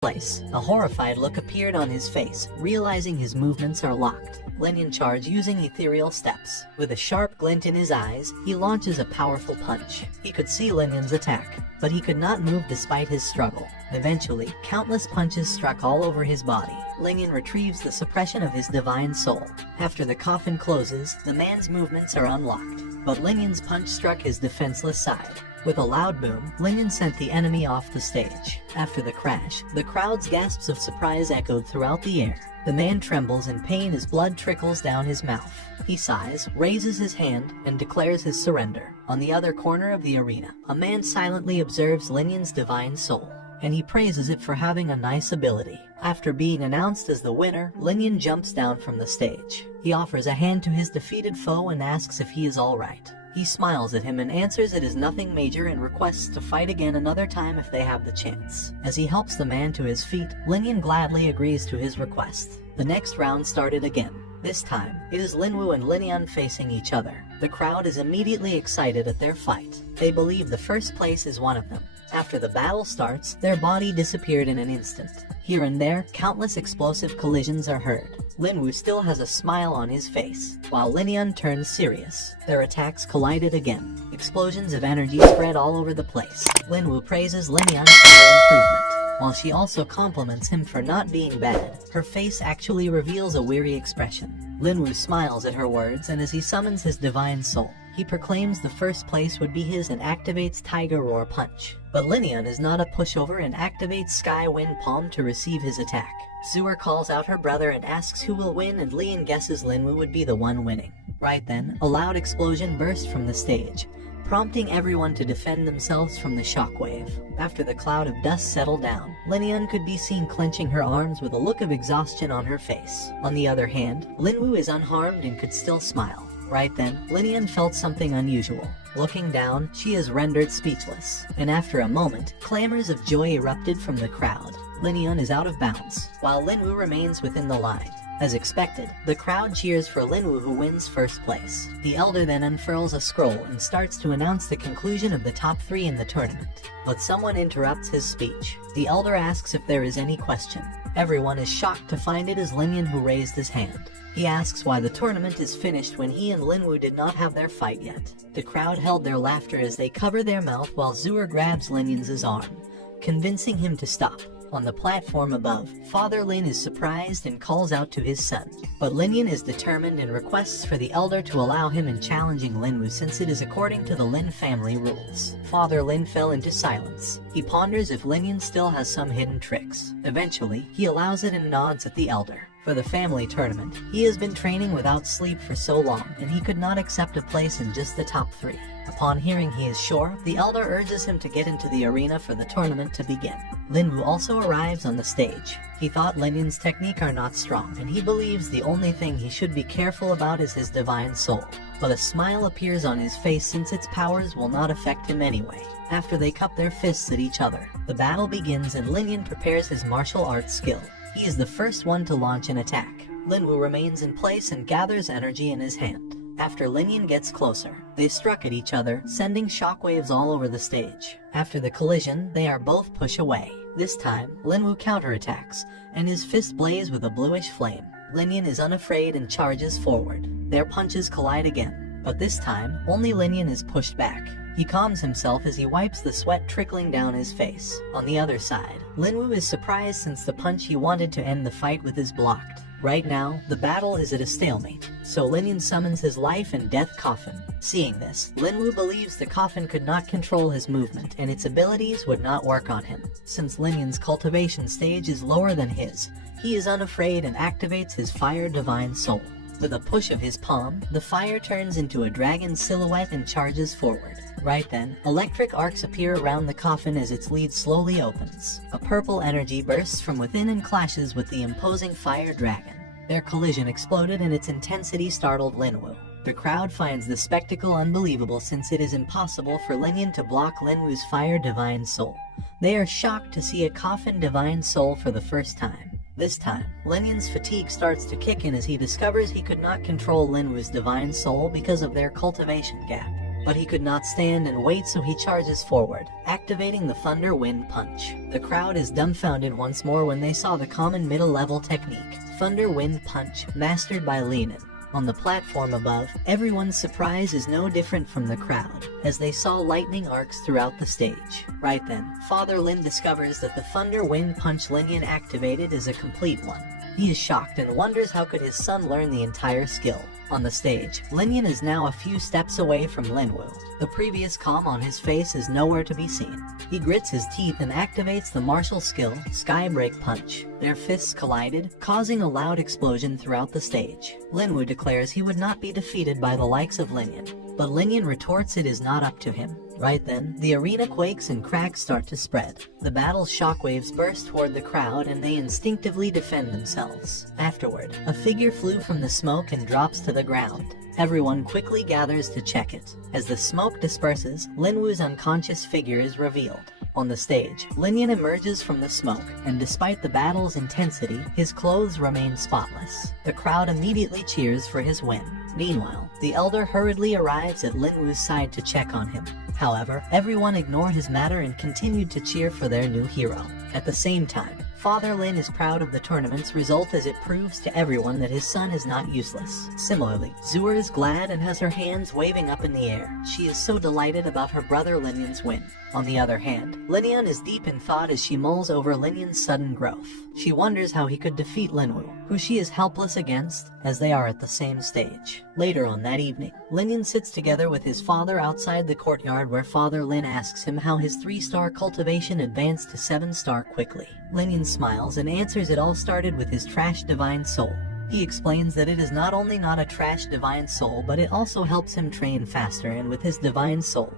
place. A horrified look appeared on his face, realizing his movements are locked. Lin charged using ethereal steps. With a sharp glint in his eyes, he launches a powerful punch. He could see Lin's attack, but he could not move despite his struggle. Eventually, countless punches struck all over his body. Lin retrieves the suppression of his divine soul. After the coffin closes, the man's movements are unlocked, but Lin's punch struck his defenseless side. With a loud boom, Lin sent the enemy off the stage. After the crash, the crowd's gasps of surprise echoed throughout the air. The man trembles in pain as blood trickles down his mouth. He sighs, raises his hand, and declares his surrender. On the other corner of the arena, a man silently observes Lin's divine soul, and he praises it for having a nice ability. After being announced as the winner, Lin jumps down from the stage. He offers a hand to his defeated foe and asks if he is alright. He smiles at him and answers it is nothing major and requests to fight again another time if they have the chance. As he helps the man to his feet, Lin gladly agrees to his request. The next round started again. This time, it is Linwu and Linian facing each other. The crowd is immediately excited at their fight. They believe the first place is one of them. After the battle starts, their body disappeared in an instant. Here and there, countless explosive collisions are heard. Linwu still has a smile on his face, while Linian turns serious. Their attacks collided again. Explosions of energy spread all over the place. Linwu praises Linian for their improvement, while she also compliments him for not being bad. Her face actually reveals a weary expression. Linwu smiles at her words, and as he summons his divine soul, he proclaims the first place would be his and activates Tiger Roar Punch. But Linian is not a pushover and activates Sky Wind Palm to receive his attack. Zuer calls out her brother and asks who will win, and Lian guesses Linwu would be the one winning. Right then, a loud explosion burst from the stage, prompting everyone to defend themselves from the shockwave. After the cloud of dust settled down, Linian could be seen clenching her arms with a look of exhaustion on her face. On the other hand, Linwu is unharmed and could still smile. Right then, Linian felt something unusual. Looking down, she is rendered speechless, and after a moment, clamors of joy erupted from the crowd. Linian is out of bounds, while Linwu remains within the line. As expected, the crowd cheers for Linwu, who wins first place. The elder then unfurls a scroll and starts to announce the conclusion of the top 3 in the tournament. But someone interrupts his speech. The elder asks if there is any question. Everyone is shocked to find it is Linian who raised his hand. He asks why the tournament is finished when he and Linwu did not have their fight yet. The crowd held their laughter as they cover their mouth while Zuer grabs Linian's arm, convincing him to stop. On the platform above, Father Lin is surprised and calls out to his son. But Linian is determined and requests for the elder to allow him in challenging Linwu since it is according to the Lin family rules. Father Lin fell into silence. He ponders if Linian still has some hidden tricks. Eventually, he allows it and nods at the elder. For the family tournament, he has been training without sleep for so long, and he could not accept a place in just the top 3. Upon hearing he is sure, the elder urges him to get into the arena for the tournament to begin. Linwu also arrives on the stage. He thought Linian's technique are not strong, and he believes the only thing he should be careful about is his divine soul. But a smile appears on his face since its powers will not affect him anyway. After they cup their fists at each other, the battle begins and Linian prepares his martial arts skill. He is the first one to launch an attack. Linwu remains in place and gathers energy in his hand. After Linian gets closer, they struck at each other, sending shockwaves all over the stage. After the collision, they are both pushed away. This time, Linwu counterattacks, and his fist blaze with a bluish flame. Linian is unafraid and charges forward. Their punches collide again, but this time, only Linian is pushed back. He calms himself as he wipes the sweat trickling down his face. On the other side, Linwu is surprised since the punch he wanted to end the fight with is blocked. Right now, the battle is at a stalemate, so Linian summons his life and death coffin. Seeing this, Linwu believes the coffin could not control his movement and its abilities would not work on him. Since Linian's cultivation stage is lower than his, he is unafraid and activates his fire divine soul. With a push of his palm, the fire turns into a dragon silhouette and charges forward. Right then, electric arcs appear around the coffin as its lid slowly opens. A purple energy bursts from within and clashes with the imposing fire dragon. Their collision exploded and its intensity startled Linwu. The crowd finds the spectacle unbelievable since it is impossible for Linian to block Linwu's fire divine soul. They are shocked to see a coffin divine soul for the first time. This time, Linian's fatigue starts to kick in as he discovers he could not control Linwu's divine soul because of their cultivation gap. but he could not stand and wait, so he charges forward, activating the Thunder Wind Punch. The crowd is dumbfounded once more when they saw the common middle-level technique, Thunder Wind Punch, mastered by Lenin. On the platform above, everyone's surprise is no different from the crowd, as they saw lightning arcs throughout the stage. Right then, Father Lin discovers that the Thunder Wind Punch Linian activated is a complete one. He is shocked and wonders how could his son learn the entire skill. On the stage, Linian is now a few steps away from Linwu. The previous calm on his face is nowhere to be seen. He grits his teeth and activates the martial skill, Skybreak Punch. Their fists collided, causing a loud explosion throughout the stage. Linwu declares he would not be defeated by the likes of Linian, but Linian retorts it is not up to him. Right then, the arena quakes and cracks start to spread. The battle's shockwaves burst toward the crowd and they instinctively defend themselves. Afterward, a figure flew from the smoke and drops to the ground. Everyone quickly gathers to check it. As the smoke disperses, Linwu's unconscious figure is revealed. On the stage, Linian emerges from the smoke, and despite the battle's intensity, his clothes remain spotless. The crowd immediately cheers for his win. Meanwhile, the elder hurriedly arrives at Linwu's side to check on him. However, everyone ignored his matter and continued to cheer for their new hero. At the same time, Father Lin is proud of the tournament's result as it proves to everyone that his son is not useless. Similarly, Zuer is glad and has her hands waving up in the air. She is so delighted about her brother Linian's win. On the other hand, Linian is deep in thought as she mulls over Linian's sudden growth. She wonders how he could defeat Linwu, who she is helpless against, as they are at the same stage. Later on that evening, Linian sits together with his father outside the courtyard where Father Lin asks him how his 3-star cultivation advanced to 7-star quickly. Linian smiles and answers it all started with his trash divine soul. He explains that it is not only not a trash divine soul, but it also helps him train faster, and with his divine soul,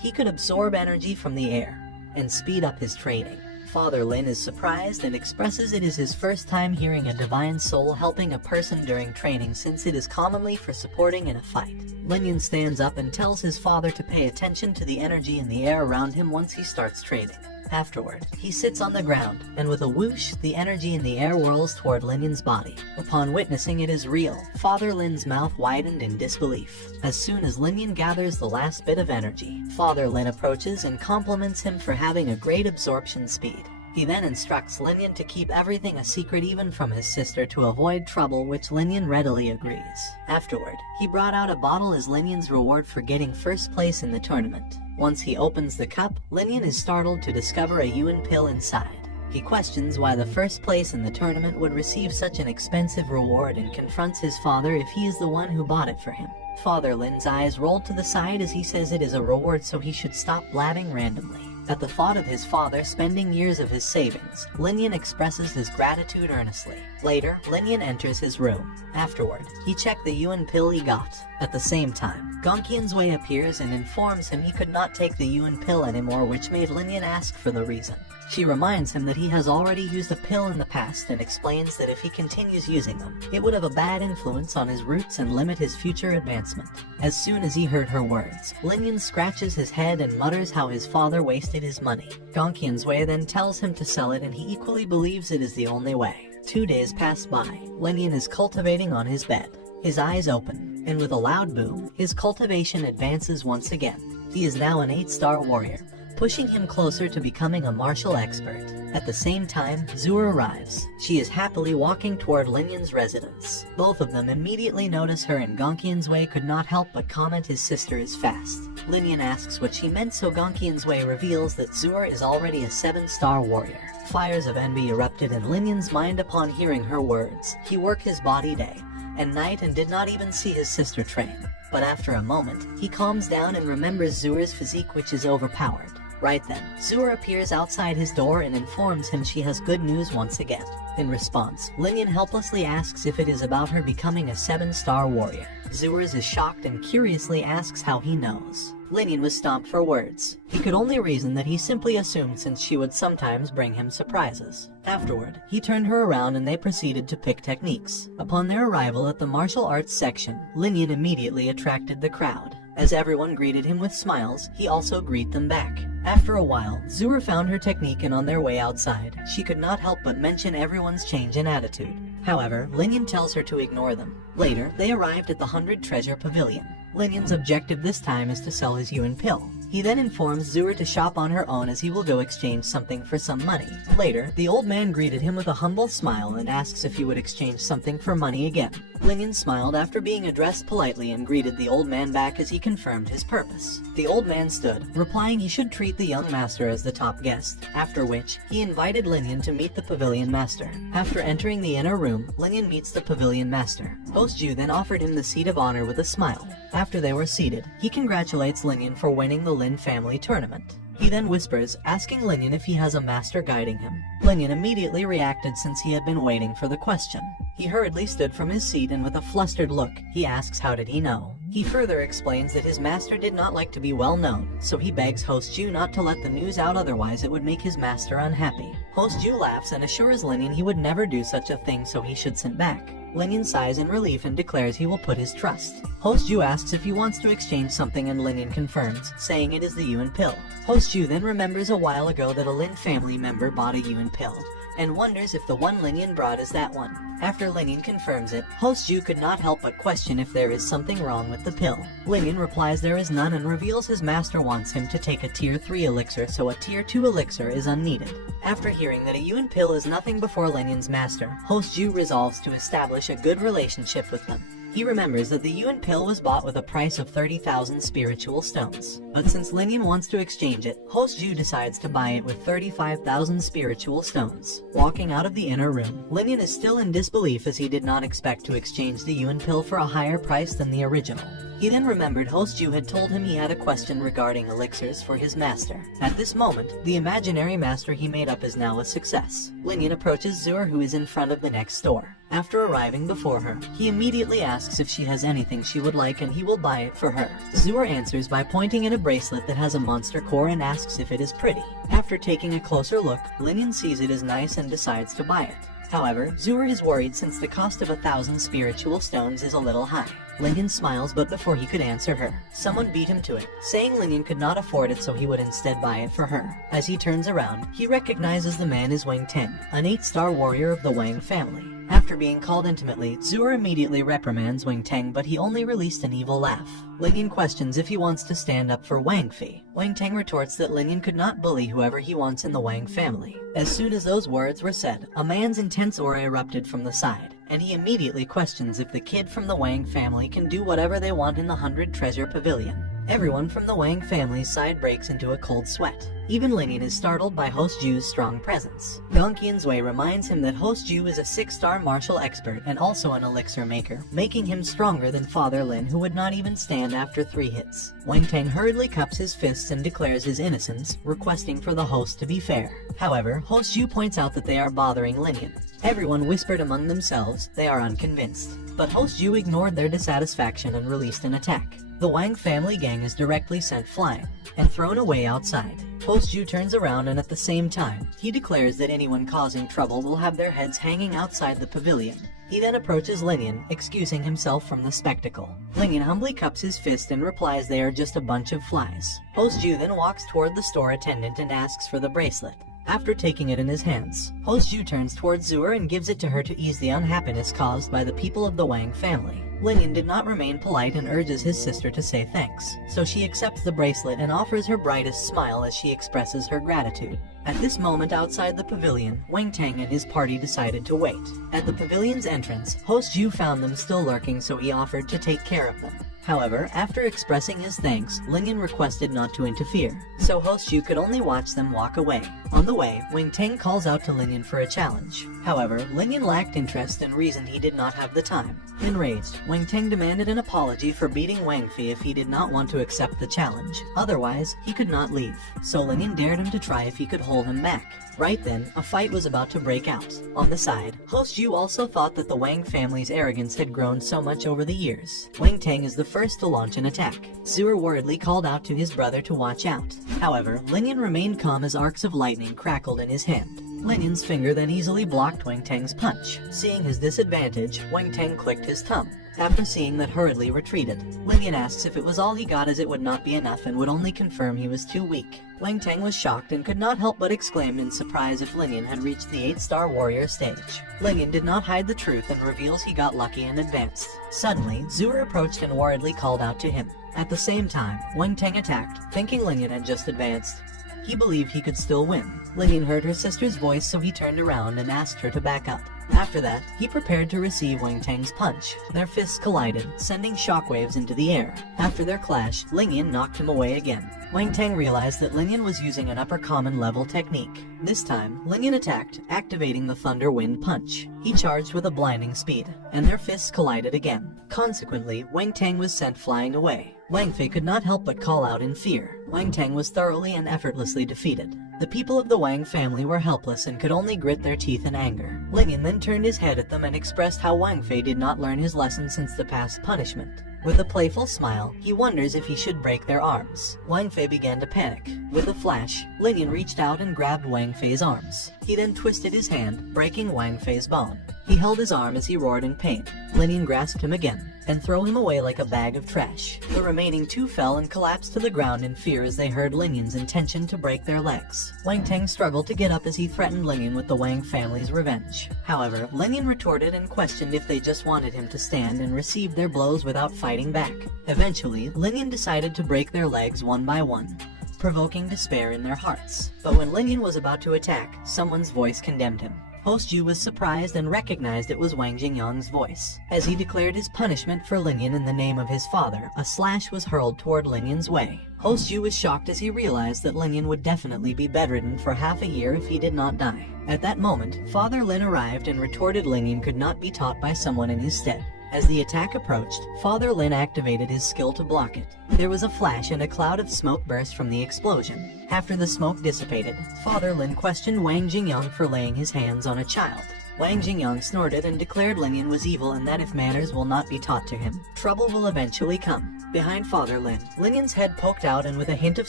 he could absorb energy from the air and speed up his training. Father Lin is surprised and expresses it is his first time hearing a divine soul helping a person during training, since it is commonly for supporting in a fight. Linian stands up and tells his father to pay attention to the energy in the air around him once he starts training. Afterward, he sits on the ground, and with a whoosh, the energy in the air whirls toward Linian's body. Upon witnessing it is real, Father Lin's mouth widened in disbelief. As soon as Linian gathers the last bit of energy, Father Lin approaches and compliments him for having a great absorption speed. He then instructs Linian to keep everything a secret even from his sister to avoid trouble, which Linian readily agrees. Afterward, he brought out a bottle as Linian's reward for getting first place in the tournament. Once he opens the cup, Linian is startled to discover a Yuan pill inside. He questions why the first place in the tournament would receive such an expensive reward and confronts his father if he is the one who bought it for him. Father Lin's eyes roll to the side as he says it is a reward, so he should stop blabbing randomly. At the thought of his father spending years of his savings, Linian expresses his gratitude earnestly. Later, Linian enters his room. Afterward, he checked the Yuan pill he got. At the same time, Gongqian's Wei appears and informs him he could not take the Yuan pill anymore, which made Linian ask for the reason. She reminds him that he has already used a pill in the past and explains that if he continues using them, it would have a bad influence on his roots and limit his future advancement. As soon as he heard her words, Linian scratches his head and mutters how his father wasted his money. Gongqian's Wei then tells him to sell it, and he equally believes it is the only way. 2 days pass by. Linian is cultivating on his bed. His eyes open, and with a loud boom, his cultivation advances once again. He is now an 8-star warrior, pushing him closer to becoming a martial expert. At the same time, Zuer arrives. She is happily walking toward Linian's residence. Both of them immediately notice her, and Gongqian's Wei could not help but comment his sister is fast. Linian asks what she meant, so Gongqian's Wei reveals that Zuer is already a 7-star warrior. Fires of envy erupted in Linian's mind upon hearing her words. He worked his body day and night and did not even see his sister train. But after a moment, he calms down and remembers Zuer's physique, which is overpowered. Right then, Zuer appears outside his door and informs him she has good news once again. In response, Linian helplessly asks if it is about her becoming a 7-star warrior. Zuer is shocked and curiously asks how he knows. Linian was stomped for words. He could only reason that he simply assumed, since she would sometimes bring him surprises. Afterward, he turned her around and they proceeded to pick techniques. Upon their arrival at the martial arts section, Linian immediately attracted the crowd. As everyone greeted him with smiles, he also greeted them back. After a while, Zuer found her technique, and on their way outside, she could not help but mention everyone's change in attitude. However, Linian tells her to ignore them. Later, they arrived at the 100 Treasure Pavilion. Lin objective this time is to sell his Yuan pill. He then informs Zura to shop on her own as he will go exchange something for some money. Later, the old man greeted him with a humble smile and asks if he would exchange something for money again. Lin smiled after being addressed politely and greeted the old man back as he confirmed his purpose. The old man stood, replying he should treat the young master as the top guest, after which he invited Lin to meet the pavilion master. After entering the inner room, Lin meets the pavilion master. Host Ju then offered him the seat of honor with a smile. After they were seated, he congratulates Lin for winning the Lin family tournament. He then whispers, asking Lin if he has a master guiding him. Lin immediately reacted since he had been waiting for the question. He hurriedly stood from his seat and with a flustered look, he asks how did he know. He further explains that his master did not like to be well known, so he begs Host Ju not to let the news out, otherwise it would make his master unhappy. Host Ju laughs and assures Lin he would never do such a thing, so he should sit back. Lin sighs in relief and declares he will put his trust. Host Ju asks if he wants to exchange something and Lin confirms, saying it is the Yuan pill. Host Ju then remembers a while ago that a Lin family member bought a Yuan pill, and wonders if the one Lin brought is that one. After Lin confirms it, Host Ju could not help but question if there is something wrong with the pill. Lin replies there is none and reveals his master wants him to take a tier 3 elixir, so a tier 2 elixir is unneeded. After hearing that a Yuan pill is nothing before Lin's master, Host Ju resolves to establish a good relationship with them. He remembers that the Yuan pill was bought with a price of 30,000 spiritual stones. But since Lin wants to exchange it, Host Ju decides to buy it with 35,000 spiritual stones. Walking out of the inner room, Lin is still in disbelief as he did not expect to exchange the Yuan pill for a higher price than the original. He then remembered Host Ju had told him he had a question regarding elixirs for his master. At this moment, the imaginary master he made up is now a success. Lin approaches Zur, who is in front of the next store. After arriving before her, he immediately asks if she has anything she would like and he will buy it for her. Zur answers by pointing at a bracelet that has a monster core and asks if it is pretty. After taking a closer look, Lin sees it is nice and decides to buy it. However, Zur is worried since the cost of 1,000 spiritual stones is a little high. Lin smiles, but before he could answer her, someone beat him to it, saying Lin could not afford it so he would instead buy it for her. As he turns around, he recognizes the man as Wang Teng, an 8-star warrior of the Wang family. After being called intimately, Zur immediately reprimands Wang Teng, but he only released an evil laugh. Lin questions if he wants to stand up for Wang Fi. Wang Teng retorts that Lin could not bully whoever he wants in the Wang family. As soon as those words were said, a man's intense aura erupted from the side, and he immediately questions if the kid from the Wang family can do whatever they want in the 100 Treasure Pavilion. Everyone from the Wang family's side breaks into a cold sweat. Even Lin is startled by Host Ju's strong presence. Gong Qianzui reminds him that Host Ju is a 6-star martial expert and also an elixir maker, making him stronger than Father Lin, who would not even stand after 3 hits. Wang Teng hurriedly cups his fists and declares his innocence, requesting for the host to be fair. However, Host Ju points out that they are bothering Lin. Everyone whispered among themselves, they are unconvinced. But Host Ju ignored their dissatisfaction and released an attack. The Wang family gang is directly sent flying and thrown away outside. Host Ju turns around and at the same time, he declares that anyone causing trouble will have their heads hanging outside the pavilion. He then approaches Lin, excusing himself from the spectacle. Lin humbly cups his fist and replies they are just a bunch of flies. Host Ju then walks toward the store attendant and asks for the bracelet. After taking it in his hands, Host Ju turns towards Zur and gives it to her to ease the unhappiness caused by the people of the Wang family. Lin did not remain polite and urges his sister to say thanks, so she accepts the bracelet and offers her brightest smile as she expresses her gratitude. At this moment outside the pavilion, Wang Teng and his party decided to wait. At the pavilion's entrance, Host Ju found them still lurking, so he offered to take care of them. However, after expressing his thanks, Lin requested not to interfere, so Host Ju could only watch them walk away. On the way, Wang Teng calls out to Lin for a challenge. However, Lin lacked interest and reasoned he did not have the time. Enraged, Wang Teng demanded an apology for beating Wang Fi if he did not want to accept the challenge. Otherwise, he could not leave, so Lin dared him to try if he could hold him back. Right then, a fight was about to break out. On the side, Host Ju also thought that the Wang family's arrogance had grown so much over the years. Wang Teng is the first to launch an attack. Zur worriedly called out to his brother to watch out. However, Lin remained calm as arcs of lightning crackled in his hand. Lin's finger then easily blocked Wang Teng's punch. Seeing his disadvantage, Wang Teng clicked his thumb. After seeing that, hurriedly retreated. Lin asks if it was all he got, as it would not be enough and would only confirm he was too weak. Wang Tang was shocked and could not help but exclaim in surprise if Linian had reached the 8-star warrior stage. Linian did not hide the truth and reveals he got lucky and advanced. Suddenly, Zura approached and worriedly called out to him. At the same time, Wang Tang attacked, thinking Linian had just advanced. He believed he could still win. Linian heard her sister's voice, so he turned around and asked her to back up. After that, he prepared to receive Wang Tang's punch. Their fists collided, sending shockwaves into the air. After their clash, Linian knocked him away again. Wang Tang realized that Linian was using an upper common level technique. This time, Linian attacked, activating the Thunder Wind Punch. He charged with a blinding speed, and their fists collided again. Consequently, Wang Tang was sent flying away. Wang Fei could not help but call out in fear. Wang Tang was thoroughly and effortlessly defeated. The people of the Wang family were helpless and could only grit their teeth in anger. Linian then turned his head at them and expressed how Wang Fei did not learn his lesson since the past punishment. With a playful smile, he wonders if he should break their arms. Wang Fei began to panic. With a flash, Linian reached out and grabbed Wang Fei's arms. He then twisted his hand, breaking Wang Fei's bone. He held his arm as he roared in pain. Linian grasped him again and threw him away like a bag of trash. The remaining two fell and collapsed to the ground in fear as they heard Linian's intention to break their legs. Wang Tang struggled to get up as he threatened Linian with the Wang family's revenge. However, Linian retorted and questioned if they just wanted him to stand and receive their blows without fighting back. Eventually, Linian decided to break their legs one by one, provoking despair in their hearts. But when Linian was about to attack, someone's voice condemned him. Host Yu was surprised and recognized it was Wang Jingyang's voice. As he declared his punishment for Linian in the name of his father, a slash was hurled toward Linian's way. Host Yu was shocked as he realized that Linian would definitely be bedridden for half a year if he did not die. At that moment, Father Lin arrived and retorted Linian could not be taught by someone in his stead. As the attack approached, Father Lin activated his skill to block it. There was a flash and a cloud of smoke burst from the explosion. After the smoke dissipated, Father Lin questioned Wang Jingyang for laying his hands on a child. Wang Jingyang snorted and declared Linian was evil and that if manners will not be taught to him, trouble will eventually come. Behind Father Lin, Linian's head poked out and with a hint of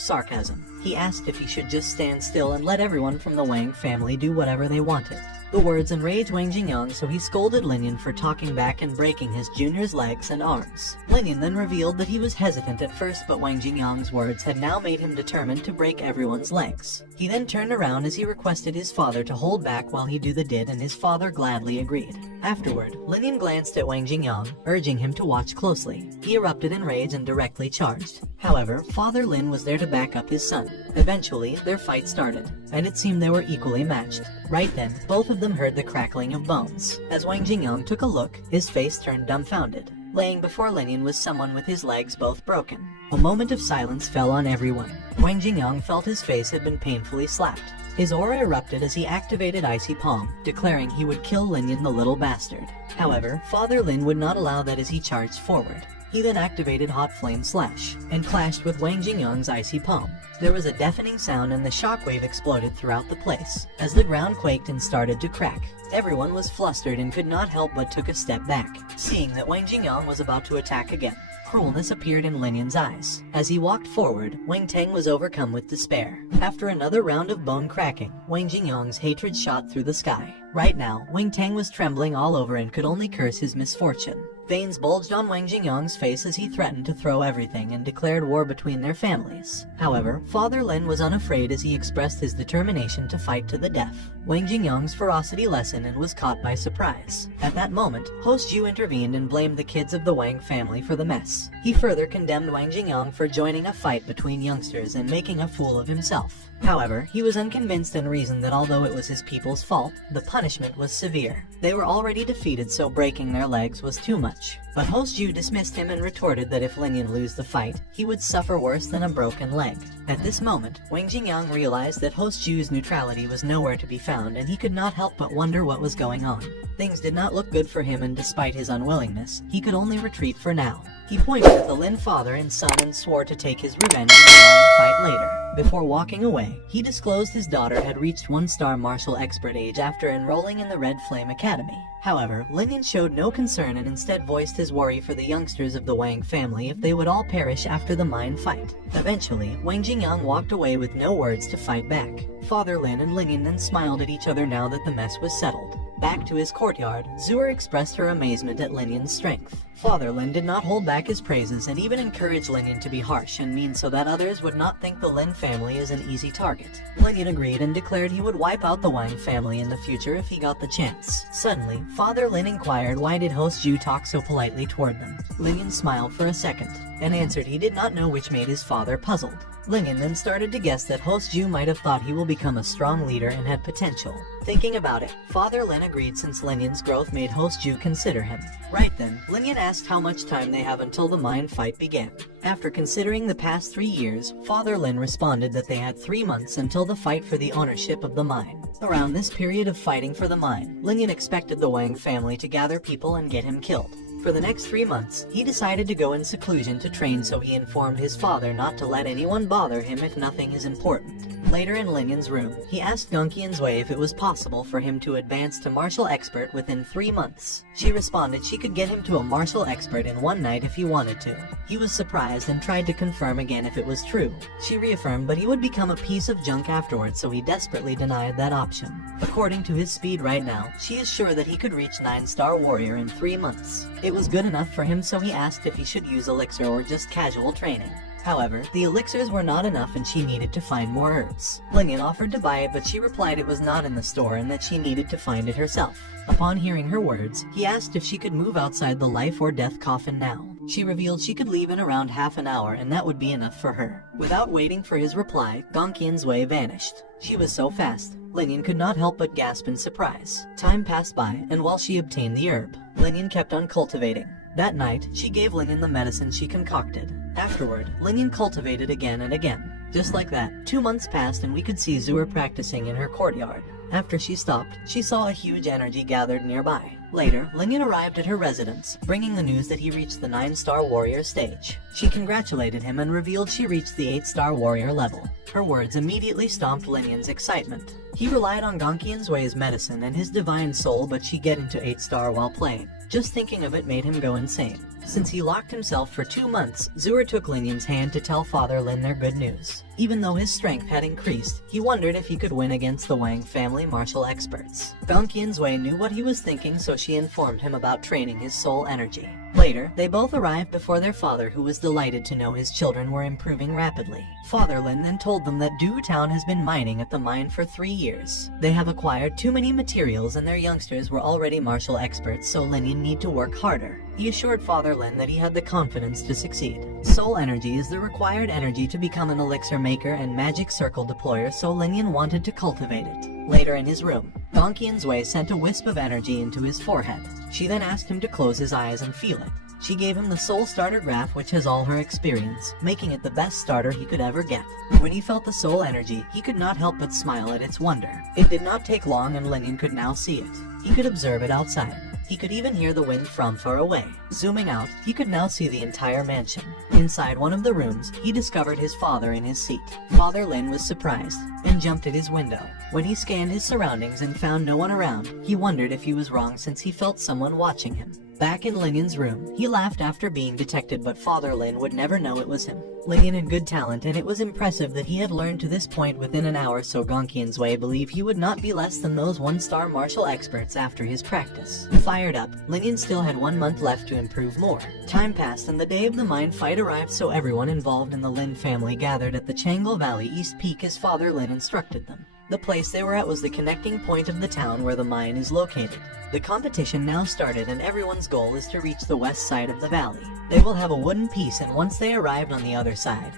sarcasm, he asked if he should just stand still and let everyone from the Wang family do whatever they wanted. The words enraged Wang Jingyang, so he scolded Linian for talking back and breaking his junior's legs and arms. Linian then revealed that he was hesitant at first, but Wang Jingyang's words had now made him determined to break everyone's legs. He then turned around as he requested his father to hold back while he do the did, and his father gladly agreed. Afterward, Linian glanced at Wang Jingyang, urging him to watch closely. He erupted in rage and directly charged. However, Father Lin was there to back up his son. Eventually, their fight started, and it seemed they were equally matched. Right then, both of them heard the crackling of bones. As Wang Jingyang took a look, his face turned dumbfounded. Laying before Linian was someone with his legs both broken. A moment of silence fell on everyone. Wang Jingyang felt his face had been painfully slapped. His aura erupted as he activated Icy Palm, declaring he would kill Linian the little bastard. However, Father Lin would not allow that as he charged forward. He then activated Hot Flame Slash, and clashed with Wang Jingyang's Icy Palm. There was a deafening sound and the shockwave exploded throughout the place, as the ground quaked and started to crack. Everyone was flustered and could not help but took a step back, seeing that Wang Jingyang was about to attack again. Cruelness appeared in Linian's eyes. As he walked forward, Wang Tang was overcome with despair. After another round of bone cracking, Wang Jingyang's hatred shot through the sky. Right now, Wang Tang was trembling all over and could only curse his misfortune. Veins bulged on Wang Jingyang's face as he threatened to throw everything and declared war between their families. However, Father Lin was unafraid as he expressed his determination to fight to the death. Wang Jingyang's ferocity lessened and was caught by surprise. At that moment, Host Yu intervened and blamed the kids of the Wang family for the mess. He further condemned Wang Jingyang for joining a fight between youngsters and making a fool of himself. However, he was unconvinced and reasoned that although it was his people's fault, the punishment was severe. They were already defeated, so breaking their legs was too much. But Host Yu dismissed him and retorted that if Linian lose the fight, he would suffer worse than a broken leg. At this moment, Wang Jingyang realized that Host Yu's neutrality was nowhere to be found, and he could not help but wonder what was going on. Things did not look good for him, and despite his unwillingness, he could only retreat for now. He pointed at the Lin father and son and swore to take his revenge in a long fight later. Before walking away, he disclosed his daughter had reached 1-star martial expert age after enrolling in the Red Flame Academy. However, Linian showed no concern and instead voiced his worry for the youngsters of the Wang family if they would all perish after the mine fight. Eventually, Wang Jingyang walked away with no words to fight back. Father Lin and Linian then smiled at each other now that the mess was settled. Back to his courtyard, Zuer expressed her amazement at Linian's strength. Father Lin did not hold back his praises and even encouraged Linian to be harsh and mean so that others would not think the Lin family is an easy target. Linian agreed and declared he would wipe out the Wang family in the future if he got the chance. Suddenly, Father Lin inquired why did host Ju talk so politely toward them. Linian smiled for a second and answered he did not know, which made his father puzzled. Linian then started to guess that host Ju might have thought he will become a strong leader and had potential. Thinking about it, Father Lin agreed since Linian's growth made host Ju consider him. Right then, Linian asked how much time they have until the mine fight began. After considering the past 3 years, Father Lin responded that they had 3 months until the fight for the ownership of the mine. Around this period of fighting for the mine, Linian expected the Wang family to gather people and get him killed. For the next 3 months, he decided to go in seclusion to train, so he informed his father not to let anyone bother him if nothing is important. Later in Linian's room, he asked Gongqian's Wei if it was possible for him to advance to martial expert within 3 months. She responded she could get him to a martial expert in 1 night if he wanted to. He was surprised and tried to confirm again if it was true. She reaffirmed, but he would become a piece of junk afterwards, so he desperately denied that option. According to his speed right now, she is sure that he could reach 9-star warrior in 3 months. It was good enough for him, so he asked if he should use elixir or just casual training. However, the elixirs were not enough and she needed to find more herbs. Linian offered to buy it, but she replied it was not in the store and that she needed to find it herself. Upon hearing her words, he asked if she could move outside the life or death coffin now. She revealed she could leave in around half an hour and that would be enough for her. Without waiting for his reply, Gongqian's Wei vanished. She was so fast, Linian could not help but gasp in surprise. Time passed by, and while she obtained the herb, Linian kept on cultivating. That night, she gave Linian the medicine she concocted. Afterward, Linian cultivated again and again. Just like that, 2 months passed and we could see Zuer practicing in her courtyard. After she stopped, she saw a huge energy gathered nearby. Later, Linian arrived at her residence, bringing the news that he reached the 9-star warrior stage. She congratulated him and revealed she reached the 8-star warrior level. Her words immediately stomped Linian's excitement. He relied on Gongqian's Wei's medicine and his divine soul, but she get into 8-star while playing. Just thinking of it made him go insane. Since he locked himself for 2 months, Zuer took Linian's hand to tell Father Lin their good news. Even though his strength had increased, he wondered if he could win against the Wang family martial experts. Gongqian's Wei knew what he was thinking, so she informed him about training his soul energy. Later, they both arrived before their father, who was delighted to know his children were improving rapidly. Father Lin then told them that Du Town has been mining at the mine for 3 years. They have acquired too many materials and their youngsters were already martial experts, so Linian need to work harder. He assured Father Lin that he had the confidence to succeed. Soul energy is the required energy to become an elixir maker and magic circle deployer, so Linian wanted to cultivate it. Later in his room, Gongqian's Wei sent a wisp of energy into his forehead. She then asked him to close his eyes and feel it. She gave him the Soul Starter Graph, which has all her experience, making it the best starter he could ever get. When he felt the soul energy, he could not help but smile at its wonder. It did not take long and Linian could now see it. He could observe it outside. He could even hear the wind from far away. Zooming out, he could now see the entire mansion. Inside one of the rooms, he discovered his father in his seat. Father Lin was surprised and jumped at his window. When he scanned his surroundings and found no one around, he wondered if he was wrong since he felt someone watching him. Back in Linian's room, he laughed after being detected, but Father Lin would never know it was him. Linian had good talent, and it was impressive that he had learned to this point within an hour, so Gongqian's Wei believed he would not be less than those 1-star martial experts after his practice. Fired up, Linian still had 1 month left to improve more. Time passed and the day of the mine fight arrived, so everyone involved in the Lin family gathered at the Changle Valley East Peak as Father Lin instructed them. The place they were at was the connecting point of the town where the mine is located. The competition now started and everyone's goal is to reach the west side of the valley. They will have a wooden piece, and once they arrived on the other side,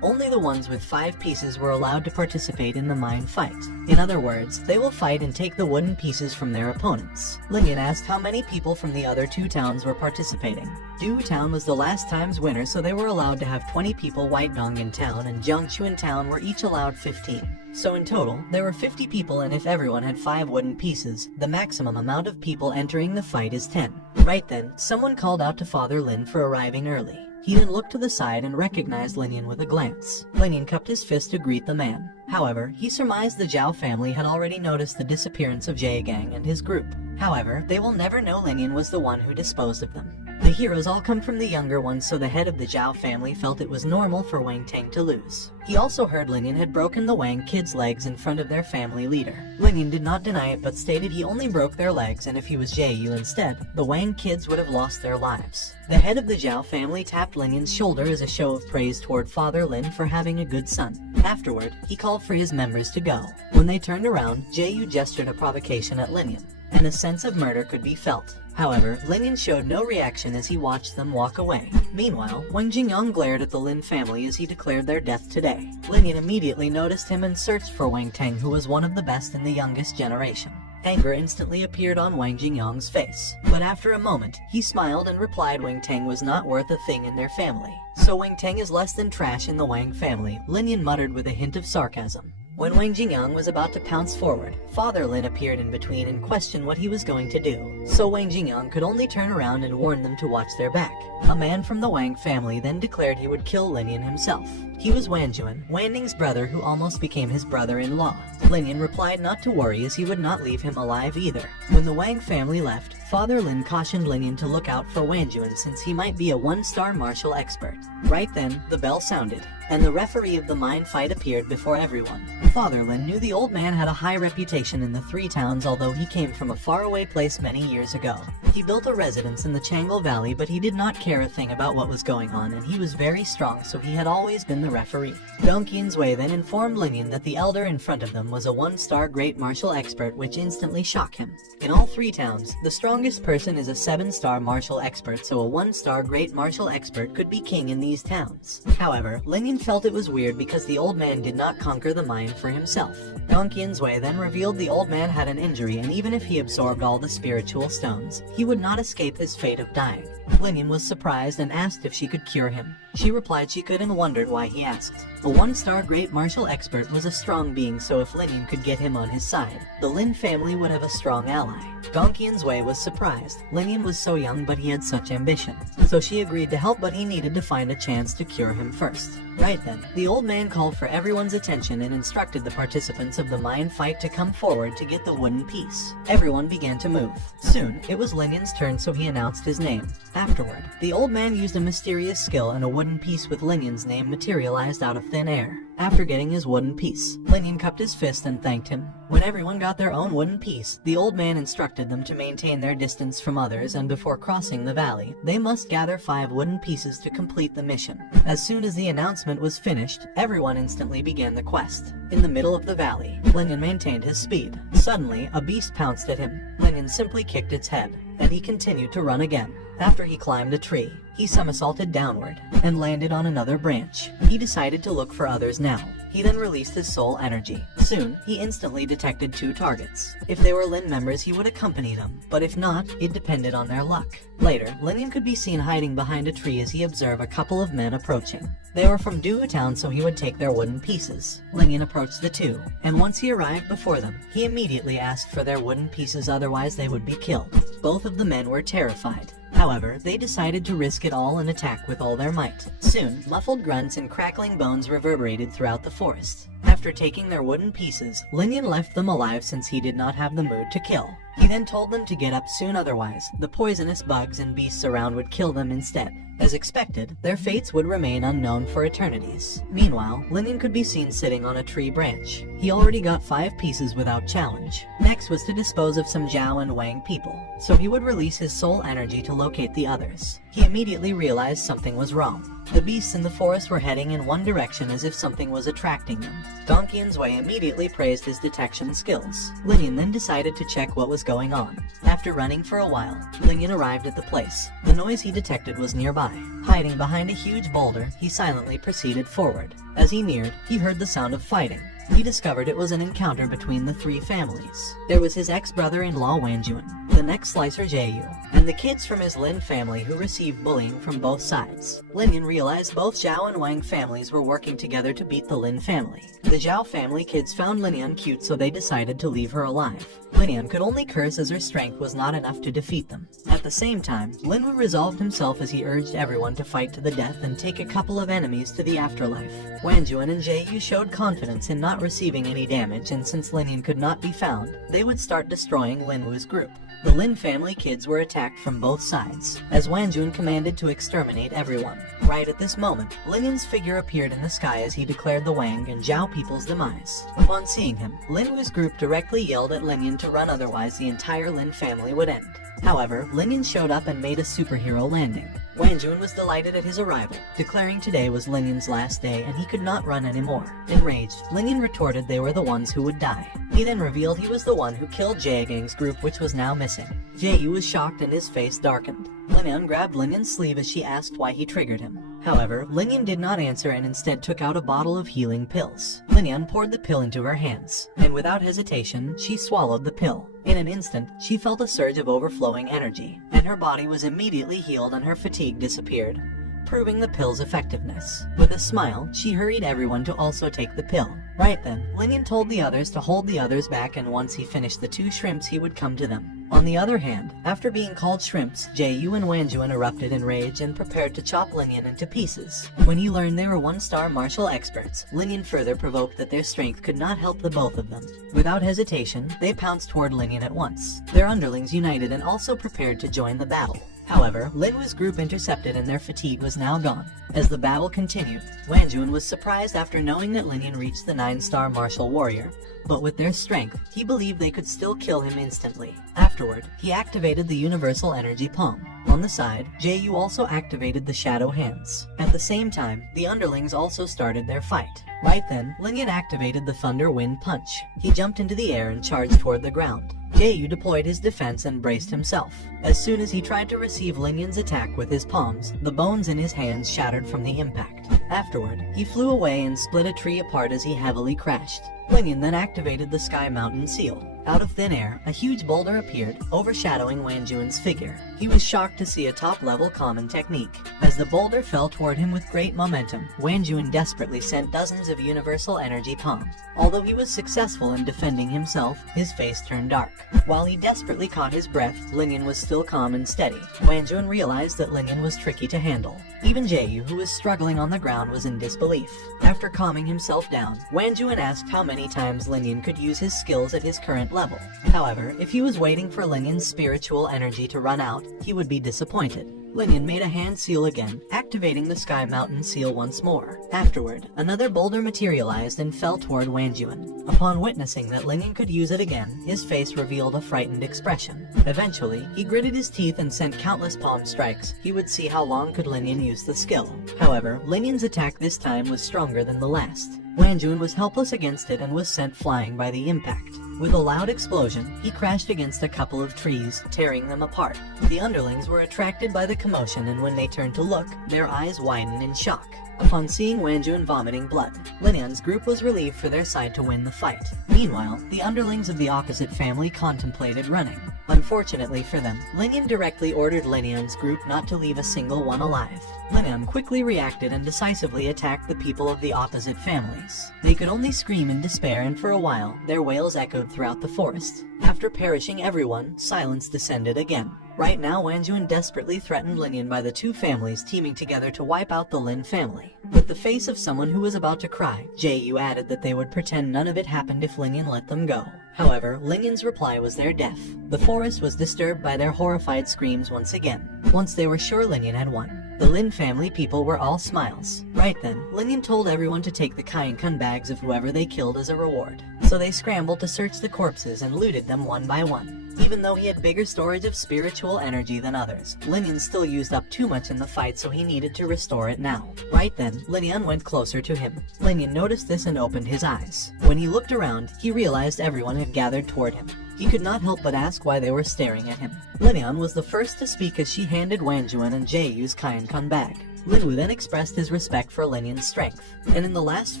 only the ones with 5 pieces were allowed to participate in the mine fight. In other words, they will fight and take the wooden pieces from their opponents. Linian asked how many people from the other 2 towns were participating. Du Town was the last time's winner, so they were allowed to have 20 people. Whitedong in town and Jiangchuan town were each allowed 15. So in total, there were 50 people, and if everyone had 5 wooden pieces, the maximum amount of people entering the fight is 10. Right then, someone called out to Father Lin for arriving early. He then looked to the side and recognized Linian with a glance. Linian cupped his fist to greet the man. However, he surmised the Zhao family had already noticed the disappearance of Jie Gang and his group. However, they will never know Linian was the one who disposed of them. The heroes all come from the younger ones, so the head of the Zhao family felt it was normal for Wang Tang to lose. He also heard Lin had broken the Wang kids' legs in front of their family leader. Lin did not deny it but stated he only broke their legs, and if he was Jiayu instead, the Wang kids would have lost their lives. The head of the Zhao family tapped Lin's shoulder as a show of praise toward Father Lin for having a good son. Afterward, he called for his members to go. When they turned around, Jiayu gestured a provocation at Lin, and a sense of murder could be felt. However, Lin showed no reaction as he watched them walk away. Meanwhile, Wang Jingyang glared at the Lin family as he declared their death today. Lin immediately noticed him and searched for Wang Tang, who was one of the best in the youngest generation. Anger instantly appeared on Wang Jingyang's face, but after a moment, he smiled and replied Wang Tang was not worth a thing in their family. So Wang Tang is less than trash in the Wang family, Lin muttered with a hint of sarcasm. When Wang Jingyang was about to pounce forward, Father Lin appeared in between and questioned what he was going to do. So Wang Jingyang could only turn around and warn them to watch their back. A man from the Wang family then declared he would kill Lin himself. He was Wan Juan, Wan Ning's brother, who almost became his brother-in-law. Lin replied not to worry as he would not leave him alive either. When the Wang family left, Father Lin cautioned Lin to look out for Wan Juan since he might be a one-star martial expert. Right then, the bell sounded, and the referee of the mine fight appeared before everyone. Father Lin knew the old man had a high reputation in the three towns, although he came from a faraway place many years ago. He built a residence in the Changle Valley, but he did not care a thing about what was going on, and he was very strong, so he had always been the referee. Dong Qianzui then informed Lin that the elder in front of them was a one-star great martial expert, which instantly shocked him. In all three towns, the strongest person is a 7-star martial expert, so a 1-star great martial expert could be king in these towns. However, Lin felt it was weird because the old man did not conquer the mine for himself. Dong Qianzui then revealed the old man had an injury, and even if he absorbed all the spiritual stones, he would not escape his fate of dying. Lin was surprised and asked if she could cure him. She replied she could and wondered why he asked. A 1-star great martial expert was a strong being, so if Lin could get him on his side, the Lin family would have a strong ally. Dong Qianzui was surprised. Lin was so young, but he had such ambition. So she agreed to help, but he needed to find a chance to cure him first. Right then, the old man called for everyone's attention and instructed the participants of the mine fight to come forward to get the wooden piece. Everyone began to move. Soon, it was Lin's turn, so he announced his name. Afterward, the old man used a mysterious skill and a wooden piece with Lin's name materialized out of thin air. After getting his wooden piece, Lin cupped his fist and thanked him. When everyone got their own wooden piece, the old man instructed them to maintain their distance from others, and before crossing the valley, they must gather 5 wooden pieces to complete the mission. As soon as the announcement was finished, everyone instantly began the quest. In the middle of the valley, Lin maintained his speed. Suddenly, a beast pounced at him. Lin simply kicked its head, and he continued to run again. After he climbed a tree, he somersaulted downward and landed on another branch. He decided to look for others now. He then released his soul energy. Soon, he instantly detected 2 targets. If they were Lin members, he would accompany them, but if not, it depended on their luck. Later, Lin could be seen hiding behind a tree as he observed a couple of men approaching. They were from Duhu Town, so he would take their wooden pieces. Lin approached the 2, and once he arrived before them, he immediately asked for their wooden pieces, otherwise they would be killed. Both of the men were terrified. However, they decided to risk it all and attack with all their might. Soon, muffled grunts and crackling bones reverberated throughout the forest. After taking their wooden pieces, Lin left them alive since he did not have the mood to kill. He then told them to get up soon, otherwise, the poisonous bugs and beasts around would kill them instead. As expected, their fates would remain unknown for eternities. Meanwhile, Lin could be seen sitting on a tree branch. He already got 5 pieces without challenge. Next was to dispose of some Zhao and Wang people, so he would release his soul energy to locate the others. He immediately realized something was wrong. The beasts in the forest were heading in one direction as if something was attracting them. Dong Qianzui immediately praised his detection skills. Lin then decided to check what was going on. After running for a while, Lin arrived at the place. The noise he detected was nearby. Hiding behind a huge boulder, he silently proceeded forward. As he neared, he heard the sound of fighting. He discovered it was an encounter between the 3 families. There was his ex-brother-in-law Wan Juan, the neck slicer Jiayu, and the kids from his Lin family who received bullying from both sides. Lin realized both Zhao and Wang families were working together to beat the Lin family. The Zhao family kids found Lin cute, so they decided to leave her alive. Lin could only curse as her strength was not enough to defeat them. At the same time, Linwu resolved himself as he urged everyone to fight to the death and take a couple of enemies to the afterlife. Wanjuan and Jaeyu showed confidence in not receiving any damage, and since Linian could not be found, they would start destroying Linwu's group. The Lin family kids were attacked from both sides, as Wanjuan commanded to exterminate everyone. Right at this moment, Linian's figure appeared in the sky as he declared the Wang and Zhao people's demise. Upon seeing him, Linwu's group directly yelled at Linian to run, otherwise the entire Lin family would end. However, Linian showed up and made a superhero landing. Wanjuan was delighted at his arrival, declaring today was Linian's last day and he could not run anymore. Enraged, Linian retorted they were the ones who would die. He then revealed he was the one who killed Jaegang's group, which was now missing. Jaeyu was shocked and his face darkened. Linian grabbed Linian's sleeve as she asked why he triggered him. However, Linian did not answer and instead took out a bottle of healing pills. Linian poured the pill into her hands, and without hesitation, she swallowed the pill. In an instant, she felt a surge of overflowing energy, and her body was immediately healed and her fatigue disappeared, proving the pill's effectiveness. With a smile, she hurried everyone to also take the pill. Right then, Linian told the others to hold the others back, and once he finished the 2 shrimps he would come to them. On the other hand, after being called shrimps, Jaeyu and Wanjuan erupted in rage and prepared to chop Linian into pieces. When he learned they were 1-star martial experts, Linian further provoked that their strength could not help the both of them. Without hesitation, they pounced toward Linian at once. Their underlings united and also prepared to join the battle. However, Linwu's group intercepted and their fatigue was now gone. As the battle continued, Wanjuan was surprised after knowing that Linian reached the 9-star martial warrior, but with their strength, he believed they could still kill him instantly. Afterward, he activated the Universal Energy Palm. On the side, Jaeyu also activated the Shadow Hands. At the same time, the underlings also started their fight. Right then, Linian activated the Thunder Wind Punch. He jumped into the air and charged toward the ground. Jaeyu deployed his defense and braced himself. As soon as he tried to receive Linian's attack with his palms, the bones in his hands shattered from the impact. Afterward, he flew away and split a tree apart as he heavily crashed. Linian then activated the Sky Mountain Seal. Out of thin air, a huge boulder appeared, overshadowing Wanjuan's figure. He was shocked to see a top-level common technique. As the boulder fell toward him with great momentum, Wanjuan desperately sent dozens of Universal Energy Palms. Although he was successful in defending himself, his face turned dark. While he desperately caught his breath, Linian was still calm and steady. Wanjuan realized that Linian was tricky to handle. Even Jaeyu, who was struggling on the ground, was in disbelief. After calming himself down, Wanjuan asked how many times Linian could use his skills at his current level. However, if he was waiting for Linian's spiritual energy to run out, he would be disappointed. Linian made a hand seal again, activating the Sky Mountain Seal once more. Afterward, another boulder materialized and fell toward Wanjuan. Upon witnessing that Linian could use it again, his face revealed a frightened expression. Eventually, he gritted his teeth and sent countless palm strikes. He would see how long could Linian use the skill. However, Linian's attack this time was stronger than the last. Wanjuan was helpless against it and was sent flying by the impact. With a loud explosion, he crashed against a couple of trees, tearing them apart. The underlings were attracted by the commotion, and when they turned to look, their eyes widened in shock. Upon seeing Wanjuan vomiting blood, Linian's group was relieved for their side to win the fight. Meanwhile, the underlings of the opposite family contemplated running. Unfortunately for them, Linian directly ordered Linian's group not to leave a single one alive. Linian quickly reacted and decisively attacked the people of the opposite families. They could only scream in despair, and for a while, their wails echoed throughout the forest. After perishing everyone, silence descended again. Right now, Wanjuan desperately threatened Linian by the 2 families teaming together to wipe out the Lin family. With the face of someone who was about to cry, Jaeyu added that they would pretend none of it happened if Linian let them go. However, Linian's reply was their death. The forest was disturbed by their horrified screams once again. Once they were sure Linian had won, the Lin family people were all smiles. Right then, Linian told everyone to take the Kainkan bags of whoever they killed as a reward. So they scrambled to search the corpses and looted them one by one. Even though he had bigger storage of spiritual energy than others, Linian still used up too much in the fight, so he needed to restore it now. Right then, Linian went closer to him. Linian noticed this and opened his eyes. When he looked around, he realized everyone had gathered toward him. He could not help but ask why they were staring at him. Linian was the first to speak as she handed Wanjuan and Jaeyu's Kainkan bag. Linwu then expressed his respect for Linian's strength, and in the last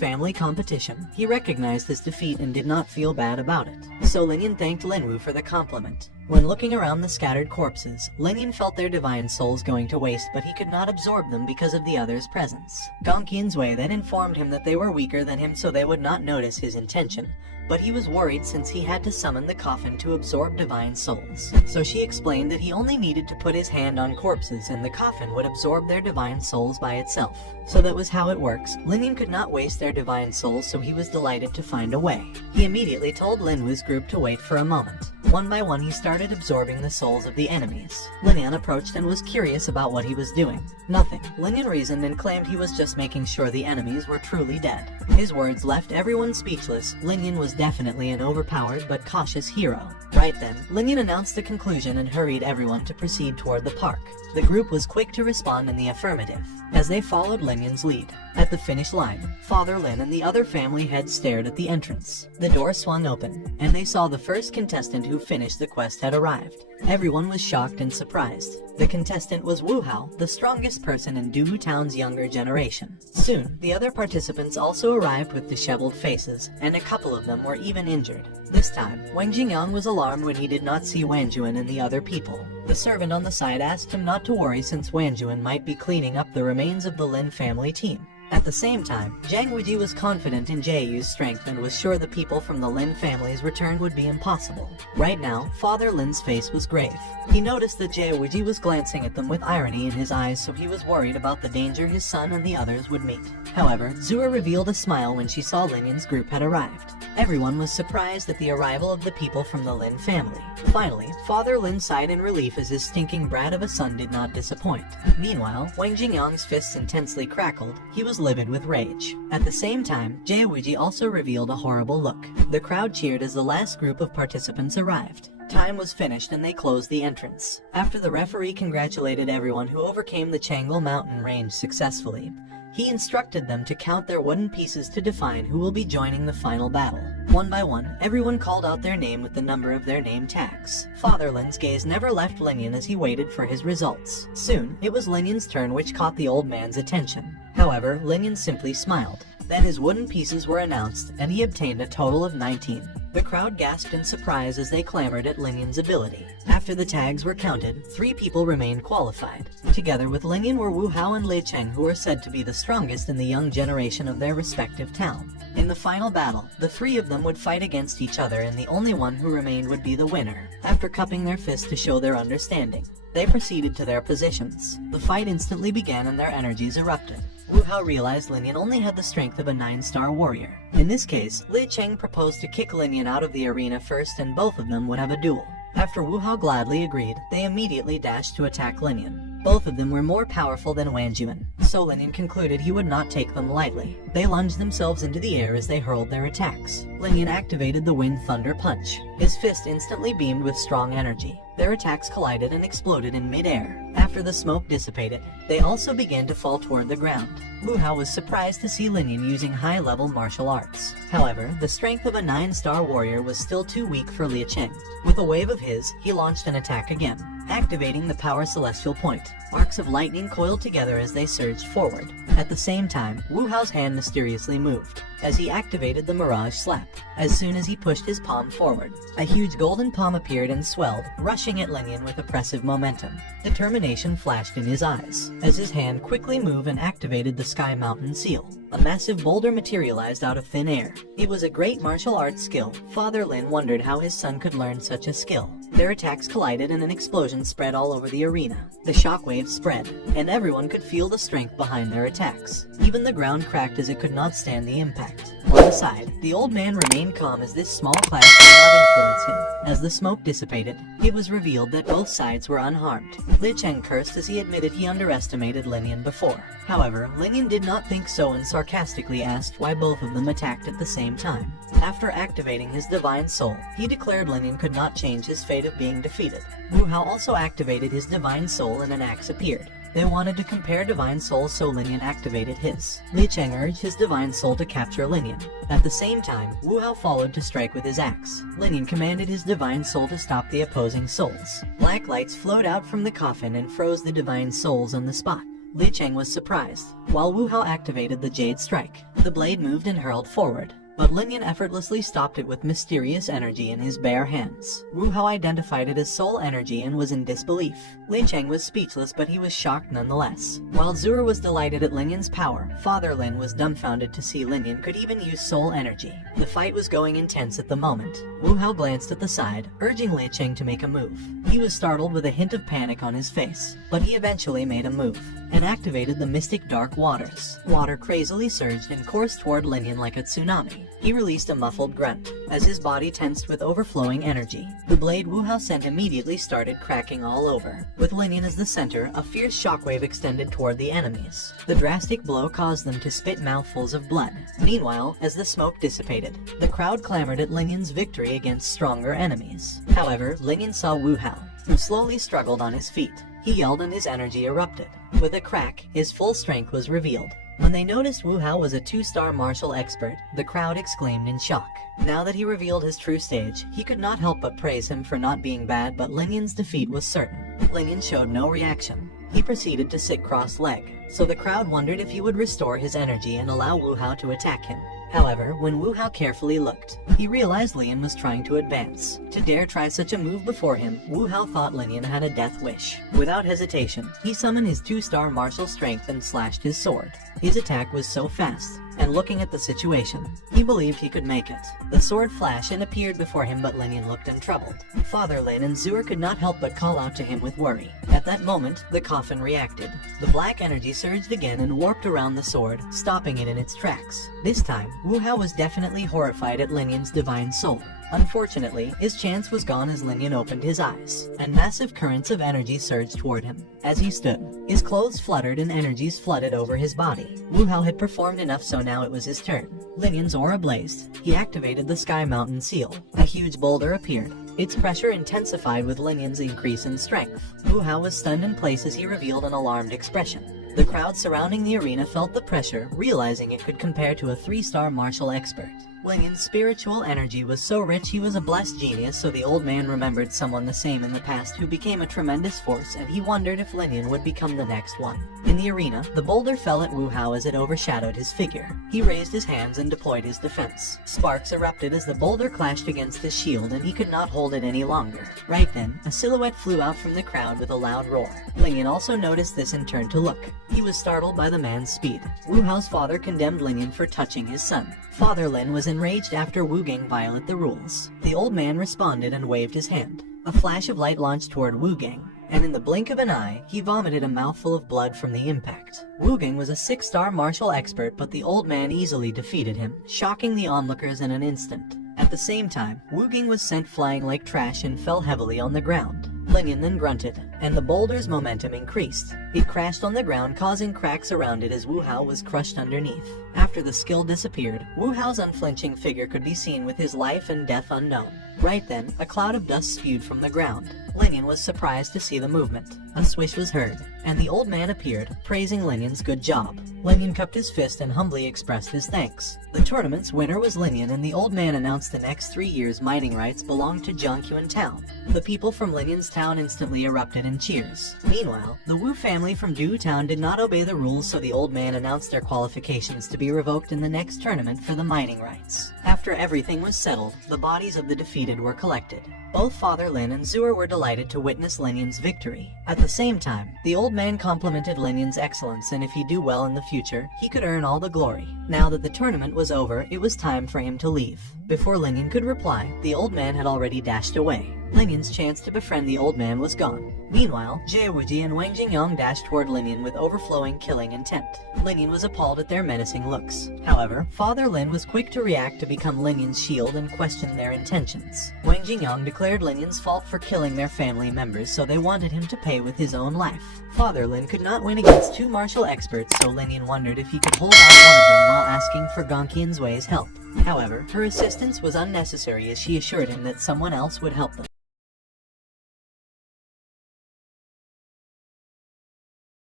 family competition, he recognized his defeat and did not feel bad about it. So Linian thanked Linwu for the compliment. When looking around the scattered corpses, Linian felt their divine souls going to waste, but he could not absorb them because of the others' presence. Gong Qian's Wei then informed him that they were weaker than him, so they would not notice his intention. but he was worried since he had to summon the coffin to absorb divine souls. So she explained that he only needed to put his hand on corpses and the coffin would absorb their divine souls by itself. So that was how it works. Lin could not waste their divine souls, so he was delighted to find a way. He immediately told Linwu's group to wait for a moment. One by one, he started absorbing the souls of the enemies. Lin approached and was curious about what he was doing. Nothing. Lin reasoned and claimed he was just making sure the enemies were truly dead. His words left everyone speechless. Lin was definitely an overpowered but cautious hero. Right then, Lin announced the conclusion and hurried everyone to proceed toward the park. The group was quick to respond in the affirmative, as they followed Lin's lead. At the finish line, Father Lin and the other family heads stared at the entrance. The door swung open, and they saw the first contestant who finished the quest had arrived. Everyone was shocked and surprised. The contestant was Wu Hao, the strongest person in Duhu Town's younger generation. Soon, the other participants also arrived with disheveled faces, and a couple of them were even injured. This time, Wang Jingyang was alarmed when he did not see Wang Juan and the other people. The servant on the side asked him not to worry since Wang Juan might be cleaning up the remains of the Lin family team. At the same time, Zhang Wuji was confident in Jie's strength and was sure the people from the Lin family's return would be impossible. Right now, Father Lin's face was grave. He noticed that Jie Wuji was glancing at them with irony in his eyes, so he was worried about the danger his son and the others would meet. However, Zura revealed a smile when she saw Lin's group had arrived. Everyone was surprised at the arrival of the people from the Lin family. Finally, Father Lin sighed in relief as his stinking brat of a son did not disappoint. Meanwhile, Wang Jingyang's fists intensely crackled. He was livid with rage. At the same time, Jie Wuji also revealed a horrible look. The crowd cheered as the last group of participants arrived. Time was finished and they closed the entrance. After the referee congratulated everyone who overcame the Changel mountain range successfully, he instructed them to count their wooden pieces to define who will be joining the final battle. One by one, everyone called out their name with the number of their name tags. Father Lin's gaze never left Lin as he waited for his results. Soon, it was Lin's turn, which caught the old man's attention. However, Lin simply smiled. Then his wooden pieces were announced, and he obtained a total of 19. The crowd gasped in surprise as they clamored at Lin's ability. After the tags were counted, 3 people remained qualified. Together with Lin were Wu Hao and Lei Cheng, who were said to be the strongest in the young generation of their respective town. In the final battle, the 3 of them would fight against each other, and the only one who remained would be the winner. After cupping their fists to show their understanding, they proceeded to their positions. The fight instantly began and their energies erupted. Wu Hao realized Lin only had the strength of a 9-star warrior. In this case, Lei Cheng proposed to kick Lin out of the arena first and both of them would have a duel. After Wu Hao gladly agreed, they immediately dashed to attack Lin. Both of them were more powerful than Wang Juan, so Lin concluded he would not take them lightly. They lunged themselves into the air as they hurled their attacks. Lin activated the Wind Thunder Punch. His fist instantly beamed with strong energy. Their attacks collided and exploded in mid-air. After the smoke dissipated, they also began to fall toward the ground. Wu Hao was surprised to see Lin using high-level martial arts. However, the strength of a 9-star warrior was still too weak for Lei Cheng. With a wave of his, he launched an attack again, activating the Power Celestial Point. Arcs of lightning coiled together as they surged forward. At the same time, Wu Hao's hand mysteriously moved, as he activated the Mirage Slap. As soon as he pushed his palm forward, a huge golden palm appeared and swelled, rushing at Lin with oppressive momentum. Determination flashed in his eyes, as his hand quickly moved and activated the Sky Mountain Seal. A massive boulder materialized out of thin air. It was a great martial arts skill. Father Lin wondered how his son could learn such a skill. Their attacks collided and an explosion spread all over the arena. The shockwaves spread, and everyone could feel the strength behind their attacks. Even the ground cracked as it could not stand the impact. On the side, the old man remained calm as this small clash did not influence him. As the smoke dissipated, it was revealed that both sides were unharmed. Lei Cheng cursed as he admitted he underestimated Lin before. However, Lin did not think so and sarcastically asked why both of them attacked at the same time. After activating his Divine Soul, he declared Lin could not change his fate of being defeated. Wu Hao also activated his Divine Soul and an axe appeared. They wanted to compare Divine Souls, so Lin activated his. Lei Cheng urged his Divine Soul to capture Lin. At the same time, Wu Hao followed to strike with his axe. Lin commanded his Divine Soul to stop the opposing souls. Black lights flowed out from the coffin and froze the Divine Souls on the spot. Lei Cheng was surprised, while Wu Hao activated the Jade Strike. The blade moved and hurled forward. but Lin Yan effortlessly stopped it with mysterious energy in his bare hands. Wu Hao identified it as soul energy and was in disbelief. Lin Cheng was speechless, but he was shocked nonetheless. While Zura was delighted at Lin Yan's power, Father Lin was dumbfounded to see Lin Yan could even use soul energy. The fight was going intense at the moment. Wu Hao glanced at the side, urging Lin Cheng to make a move. He was startled with a hint of panic on his face, but he eventually made a move and activated the mystic dark waters. Water crazily surged and coursed toward Lin Yan like a tsunami. He released a muffled grunt as his body tensed with overflowing energy. The blade Wu Hao sent immediately started cracking all over. With Lin Yan as the center, a fierce shockwave extended toward the enemies. The drastic blow caused them to spit mouthfuls of blood. Meanwhile, as the smoke dissipated, the crowd clamored at Lin Yan's victory against stronger enemies. However, Lin Yan saw Wu Hao, who slowly struggled on his feet. He yelled and his energy erupted. With a crack, his full strength was revealed. When they noticed Wu Hao was a 2-star martial expert, the crowd exclaimed in shock. Now that he revealed his true stage, he could not help but praise him for not being bad, but Lin Yan's defeat was certain. Lin Yan showed no reaction. He proceeded to sit cross-legged, so the crowd wondered if he would restore his energy and allow Wu Hao to attack him. However, when Wu Hao carefully looked, he realized Lin Yan was trying to advance. To dare try such a move before him, Wu Hao thought Lin Yan had a death wish. Without hesitation, he summoned his 2-star martial strength and slashed his sword. His attack was so fast, and looking at the situation, he believed he could make it. The sword flashed and appeared before him, but Lin Yan looked untroubled. Father Lin and Zura could not help but call out to him with worry. At that moment, the coffin reacted. The black energy surged again and warped around the sword, stopping it in its tracks. This time, Wu Hao was definitely horrified at Lin Yan's divine soul. Unfortunately, his chance was gone as Lin Yan opened his eyes, and massive currents of energy surged toward him. As he stood, his clothes fluttered and energies flooded over his body. Wu Hao had performed enough, so now it was his turn. Lin Yan's aura blazed. He activated the Sky Mountain Seal. A huge boulder appeared. Its pressure intensified with Lin Yan's increase in strength. Wu Hao was stunned in place as he revealed an alarmed expression. The crowd surrounding the arena felt the pressure, realizing it could compare to a 3-star martial expert. Lin Yan's spiritual energy was so rich he was a blessed genius, so the old man remembered someone the same in the past who became a tremendous force, and he wondered if Lin Yan would become the next one. In the arena, the boulder fell at Wu Hao as it overshadowed his figure. He raised his hands and deployed his defense. Sparks erupted as the boulder clashed against his shield, and he could not hold it any longer. Right then, a silhouette flew out from the crowd with a loud roar. Lin Yan also noticed this and turned to look. He was startled by the man's speed. Wu Hao's father condemned Lin Yan for touching his son. Father Lin was enraged after Wu Gang violated the rules. The old man responded and waved his hand. A flash of light launched toward Wu Gang, and in the blink of an eye, he vomited a mouthful of blood from the impact. Wu Gang was a 6-star martial expert, but the old man easily defeated him, shocking the onlookers in an instant. At the same time, Wu Gang was sent flying like trash and fell heavily on the ground. Lin Yan then grunted, and the boulder's momentum increased. It crashed on the ground, causing cracks around it as Wu Hao was crushed underneath. After the skill disappeared, Wu Hao's unflinching figure could be seen with his life and death unknown. Right then, a cloud of dust spewed from the ground. Lin Yan was surprised to see the movement. A swish was heard, and the old man appeared, praising Lin Yan's good job. Lin Yan cupped his fist and humbly expressed his thanks. The tournament's winner was Lin Yan, and the old man announced the next 3 years' mining rights belonged to Zhongquan Town. The people from Lin Yan's town instantly erupted in cheers. Meanwhile, the Wu family from Du Town did not obey the rules, so the old man announced their qualifications to be revoked in the next tournament for the mining rights. After everything was settled, the bodies of the defeated were collected. Both Father Lin and Zura were delighted to witness Lin Yan's victory. At the same time, the old man complimented Lin Yan's excellence, and if he do well in the future, he could earn all the glory. Now that the tournament was over, it was time for him to leave. Before Lin Yan could reply, the old man had already dashed away. Lin Yan's chance to befriend the old man was gone. Meanwhile, Jie Wuji and Wang Jingyang dashed toward Lin Yan with overflowing killing intent. Lin Yan was appalled at their menacing looks. However, Father Lin was quick to react to become Lin Yan's shield and question their intentions. Wang Jingyang declared Lin Yan's fault for killing their family members, so they wanted him to pay with his own life. Father Lin could not win against 2 martial experts, so Lin Yan wondered if he could hold out one of them while asking for Gong Qian's Wei's help. However, her assistance was unnecessary as she assured him that someone else would help them.